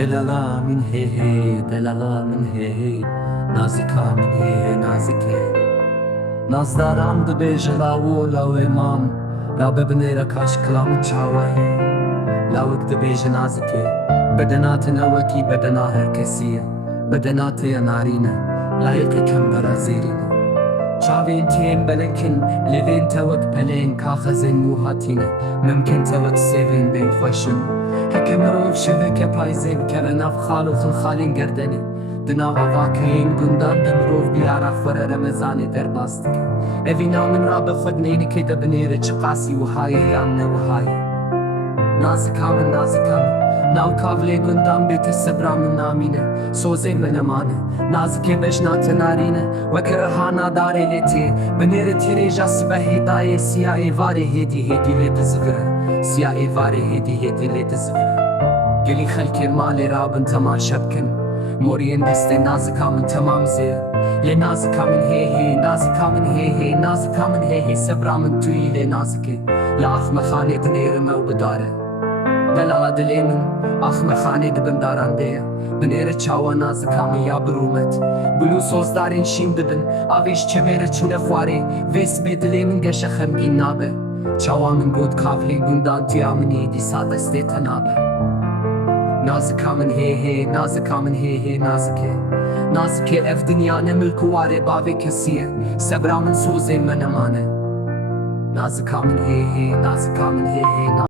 دللا من هی هی دللا من هی هی نازکا من هی هی نازکه نازدارم دبیجه لاو لاو امام لا ببنیره کاش کلام چاوه لاوک دبیجه نازکه بدنات نوکی بدنا herkesiye بدنات نارینه لایق کم برازیرینه چاوین تیم بلکن لیوین توک پلین کاخزین موهاتینه ممکن توک سیوین بین خوشن حکم روف شبکه پایزین کرناف خالو خالین گردنی دناو واکین گندان دمروف بیارا فر رمزانی در باستک اوینا من را به خود نینی که دبنیره چقاسی وحایی یامنه وحایی نازکام نازکام ناو کابلی گندان بیت سبرام نامینه سوزه منمانه نازکه بشنات نارینه وکرهانا داره لیتی بنیره تیری جاس به هدای سیاهی واره هدی هدی لیت زفره سیاهی واره هدی هدی لیت زفره گلی خلک مالی رابن تمام شبکن مورین دسته نازکامن تمام زیر لی نازکامن هی هی نازکامن هی هی نازکامن هی هی سبرامن توی لی نازکه لاف مخانی دنیرم او بداره دلala dilemin ah mekhaneydi bim darandeye Binere çawa nazikami ya birumet Bulu sozdarin şimdidin Aviş çevere çune fuari Vesme dilemin geşe xemgin nabe Çawamin god kafli gundan tiyamin yedi sadeste tenabe Nazikamin he he nazikamin he he nazike Nazike ev dünya ne mülkü vare bave kesiye Sebramın soze menemane Nazikamin he he nazikamin he he